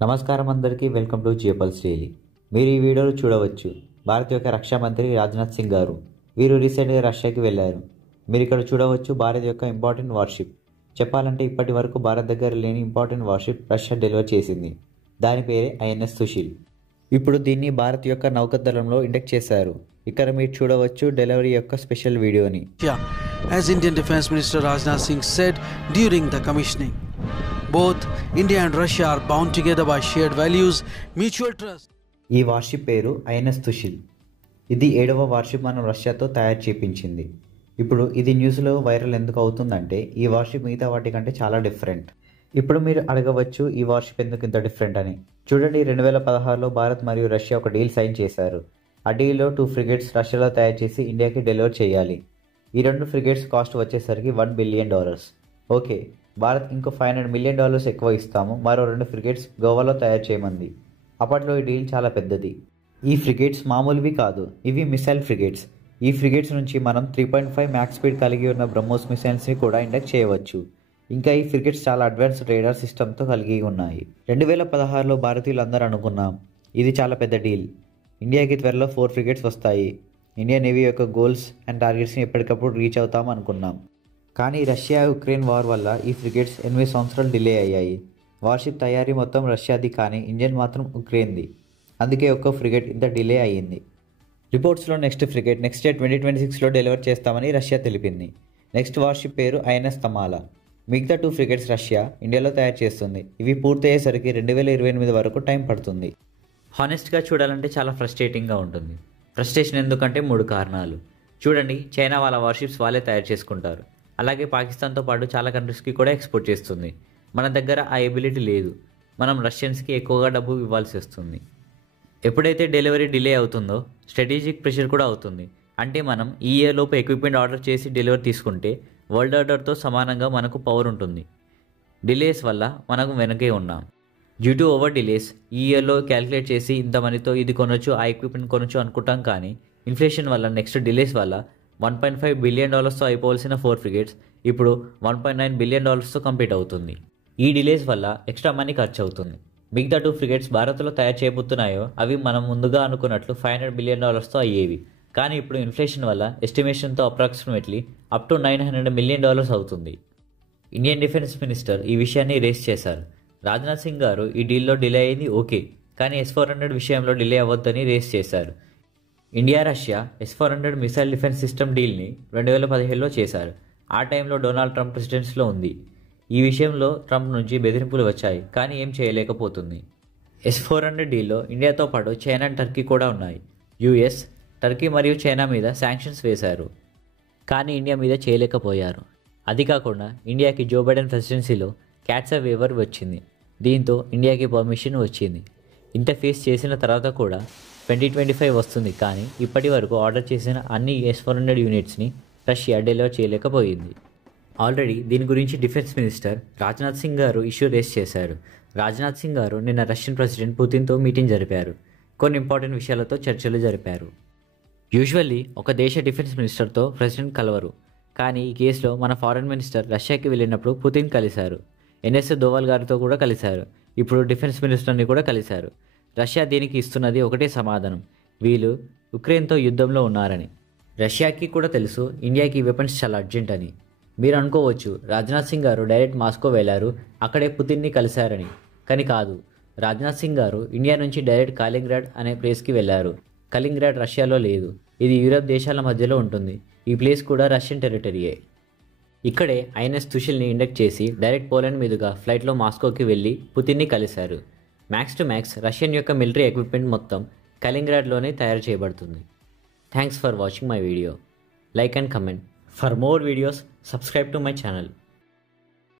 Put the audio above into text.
నమస్కారం అందరికీ welcome to జియోపల్స్ daily. మీరు ఈ వీడియోలో చూడవచ్చు భారత్ యొక్క రక్షా మంత్రి రాజ్నాథ్ సింగ్ గారు. వీరు రీసెంట్గా రష్యాకి వెళ్ళారు. మీరు ఇక్కడ చూడవచ్చు భారత్ యొక్క ఇంపార్టెంట్ వార్షిప్. చెప్పాలంటే ఇప్పటి వరకు భారత్ దగ్గర లేని ఇంపార్టెంట్ వార్షిప్ రష్యా డెలివర్ చేసింది. దాని పేరే ఐఎన్ఎస్ సుశీల్. ఇప్పుడు దీన్ని భారత్ యొక్క నౌకాదళంలో ఇండెక్ట్ చేశారు. ఇక్కడ మీరు చూడవచ్చు డెలివరీ యొక్క స్పెషల్ వీడియోని. As Indian Defence Minister Rajnath Singh said during the commissioning, both India and Russia are bound together by shared values, mutual trust. ఈ వార్షిప్ పేరు ఐఎన్ఎస్ సుశీల్. ఇది 7వ వార్షిప్ మనం రష్యాతో తయారు చేయించింది. ఇప్పుడు ఇది న్యూస్లో వైరల్ ఎందుకు అవుతుందంటే ఈ వార్షిప్ మిగతా వాటి కంటే చాలా డిఫరెంట్. ఇప్పుడు మీరు అడగవచ్చు ఈ వార్షిప్ ఎందుకు ఇంత డిఫరెంట్ అని. చూడండి, 2016లో భారత్ మరియు రష్యా ఒక డీల్ సైన్ చేశారు. ఆ డీల్లో 2 ఫ్రిగేట్స్ రష్యాలో తయారు చేసి ఇండియాకి డెలివర్ చేయాలి. ఈ 2 ఫ్రిగేట్స్ కాస్ట్ వచ్చేసరికి $1 బిలియన్. ఓకే, భారత్ ఇంకో $500 మిలియన్ ఎక్కువ ఇస్తాము, మరో 2 ఫ్రిగేట్స్ గోవాలో తయారు చేయమంది. అప్పట్లో ఈ డీల్ చాలా పెద్దది. ఈ ఫ్రిగేట్స్ మామూలువి కాదు, ఇవి మిసైల్ ఫ్రిగేట్స్. ఈ ఫ్రిగేట్స్ నుంచి మనం 3.5 మ్యాక్స్ స్పీడ్ కలిగి ఉన్న బ్రహ్మోస్ మిసైల్స్ని కూడా ఇండెక్ట్ చేయవచ్చు. ఇంకా ఈ ఫ్రిగేట్స్ చాలా అడ్వాన్స్డ్ రేడార్ సిస్టమ్తో కలిగి ఉన్నాయి. 2016లో భారతీయులు అందరూ అనుకున్నాం ఇది చాలా పెద్ద డీల్, ఇండియాకి త్వరలో 4 ఫ్రిగేట్స్ వస్తాయి, ఇండియన్ నేవీ యొక్క గోల్స్ అండ్ టార్గెట్స్ని ఎప్పటికప్పుడు రీచ్ అవుతాం అనుకున్నాం. కానీ రష్యా ఉక్రెయిన్ వార్ వల్ల ఈ ఫ్రిగేట్స్ 8 సంవత్సరాలు డిలే అయ్యాయి. వార్షిప్ తయారీ మొత్తం రష్యాది, కానీ ఇంజన్ మాత్రం ఉక్రెయిన్ది. అందుకే ఒక్క ఫ్రిగేట్ ఇంత డిలే అయ్యింది. రిపోర్ట్స్లో నెక్స్ట్ ఫ్రిగేట్ నెక్స్ట్ ఇయర్ 2026లో డెలివర్ చేస్తామని రష్యా తెలిపింది. నెక్స్ట్ వార్షిప్ పేరు ఐఎన్ఎస్ తమాలా. మిగతా 2 ఫ్రిగేట్స్ రష్యా ఇండియాలో తయారు చేస్తుంది. ఇవి పూర్తయ్యేసరికి 2028 వరకు టైం పడుతుంది. హానెస్ట్గా చూడాలంటే చాలా ఫ్రస్ట్రేటింగ్గా ఉంటుంది. ఫ్రస్ట్రేషన్ ఎందుకంటే 3 కారణాలు. చూడండి, చైనా వాళ్ళ వార్షిప్స్ వాళ్ళే తయారు చేసుకుంటారు. అలాగే పాకిస్తాన్తో పాటు చాలా కంట్రీస్కి కూడా ఎక్స్పోర్ట్ చేస్తుంది. మన దగ్గర ఆ ఎబిలిటీ లేదు. మనం రష్యన్స్కి ఎక్కువగా డబ్బు ఇవ్వాల్సి వస్తుంది. ఎప్పుడైతే డెలివరీ డిలే అవుతుందో స్ట్రాటజిక్ ప్రెషర్ కూడా అవుతుంది. అంటే మనం ఈ ఇయర్ లోపు ఎక్విప్మెంట్ ఆర్డర్ చేసి డెలివరీ తీసుకుంటే వరల్డ్ ఆర్డర్తో సమానంగా మనకు పవర్ ఉంటుంది. డిలేస్ వల్ల మనకు వెనకే ఉన్నాం. డ్యూ టు ఓవర్ డిలేస్ ఈ ఇయర్లో క్యాలిక్యులేట్ చేసి ఇంత మనీతో ఇది కొనొచ్చు, ఆ ఎక్విప్మెంట్ కొనొచ్చు అనుకుంటాం. కానీ ఇన్ఫ్లేషన్ వల్ల నెక్స్ట్ డిలేస్ వల్ల $1.5 బిలియన్ అయిపోవాల్సిన 4 ఫ్రిగేట్స్ ఇప్పుడు $1.9 బిలియన్ కంప్లీట్ అవుతుంది. ఈ డిలేస్ వల్ల ఎక్స్ట్రా మనీ ఖర్చు అవుతుంది. మిగతా 2 ఫ్రిగేట్స్ భారత్లో తయారు చేయబోతున్నాయో అవి మనం ముందుగా అనుకున్నట్లు $500 బిలియన్ అయ్యేవి. కానీ ఇప్పుడు ఇన్ఫ్లేషన్ వల్ల ఎస్టిమేషన్తో అప్రాక్సిమేట్లీ అప్ టు $900 మిలియన్ అవుతుంది. ఇండియన్ డిఫెన్స్ మినిస్టర్ ఈ విషయాన్ని రేస్ చేశారు. రాజ్నాథ్ సింగ్ గారు ఈ డీల్లో డిలే అయింది ఓకే, కానీ S-400 విషయంలో డిలే అవ్వద్దని రేస్ చేశారు. India Russia S-400 missile defence system డీల్ని 2017లో చేశారు. ఆ టైంలో డొనాల్డ్ ట్రంప్ ప్రెసిడెన్సీలో ఉంది. ఈ విషయంలో ట్రంప్ నుంచి బెదిరింపులు వచ్చాయి, కానీ ఏం చేయలేకపోతుంది. S-400 డీల్లో ఇండియాతో పాటు చైనా అండ్ టర్కీ కూడా ఉన్నాయి. US, టర్కీ మరియు చైనా మీద శాంక్షన్స్ వేశారు, కానీ ఇండియా మీద చేయలేకపోయారు. అది కాకుండా ఇండియాకి జో బైడెన్ ప్రెసిడెన్సీలో క్యాట్సా వేవర్ వచ్చింది. దీంతో ఇండియాకి పర్మిషన్ వచ్చింది. ఇంత ఫేస్ చేసిన తర్వాత కూడా 2025 వస్తుంది, కానీ ఇప్పటి వరకు ఆర్డర్ చేసిన అన్ని S-400 యూనిట్స్ని రష్యా డెలివర్ చేయలేకపోయింది. ఆల్రెడీ దీని గురించి డిఫెన్స్ మినిస్టర్ రాజ్నాథ్ సింగ్ గారు ఇష్యూ రేస్ చేశారు. రాజ్నాథ్ సింగ్ గారు నిన్న రష్యన్ ప్రెసిడెంట్ పుతిన్తో మీటింగ్ జరిపారు. కొన్ని ఇంపార్టెంట్ విషయాలతో చర్చలు జరిపారు. యూజువల్లీ ఒక దేశ డిఫెన్స్ మినిస్టర్తో ప్రెసిడెంట్ కలవరు, కానీ ఈ కేసులో మన ఫారెన్ మినిస్టర్ రష్యాకి వెళ్ళినప్పుడు పుతిన్ కలిశారు. NS దోవల్ గారితో కూడా కలిశారు. ఇప్పుడు డిఫెన్స్ మినిస్టర్ని కూడా కలిశారు. రష్యా దీనికి ఇస్తున్నది ఒకటే సమాధానం, వీళ్ళు ఉక్రెయిన్తో యుద్ధంలో ఉన్నారని. రష్యాకి కూడా తెలుసు ఇండియాకి వెపన్స్ చాలా అర్జెంట్ అని. మీరు అనుకోవచ్చు రాజ్నాథ్ సింగ్ గారు డైరెక్ట్ మాస్కో వెళ్ళారు, అక్కడే పుతిన్ని కలిశారని. కానీ కాదు, రాజ్నాథ్ సింగ్ గారు ఇండియా నుంచి డైరెక్ట్ కాలింగ్రాడ్ అనే ప్లేస్కి వెళ్ళారు. కలింగ్రాడ్ రష్యాలో లేదు, ఇది యూరప్ దేశాల మధ్యలో ఉంటుంది. ఈ ప్లేస్ కూడా రష్యన్ టెరిటరీయే. ఇక్కడే ఐఎన్ఎస్ సుశీల్ని ఇండెక్ట్ చేసి డైరెక్ట్ పోలాండ్ మీదుగా ఫ్లైట్లో మాస్కోకి వెళ్ళి పుతిన్ని కలిశారు. మ్యాక్స్ టు మ్యాక్స్ రష్యన్ యొక్క మిలిటరీ ఎక్విప్మెంట్ మొత్తం కలింగ్రాడ్లోనే తయారు చేయబడుతుంది. Thanks for watching my video. Like and comment. For more videos subscribe to my channel.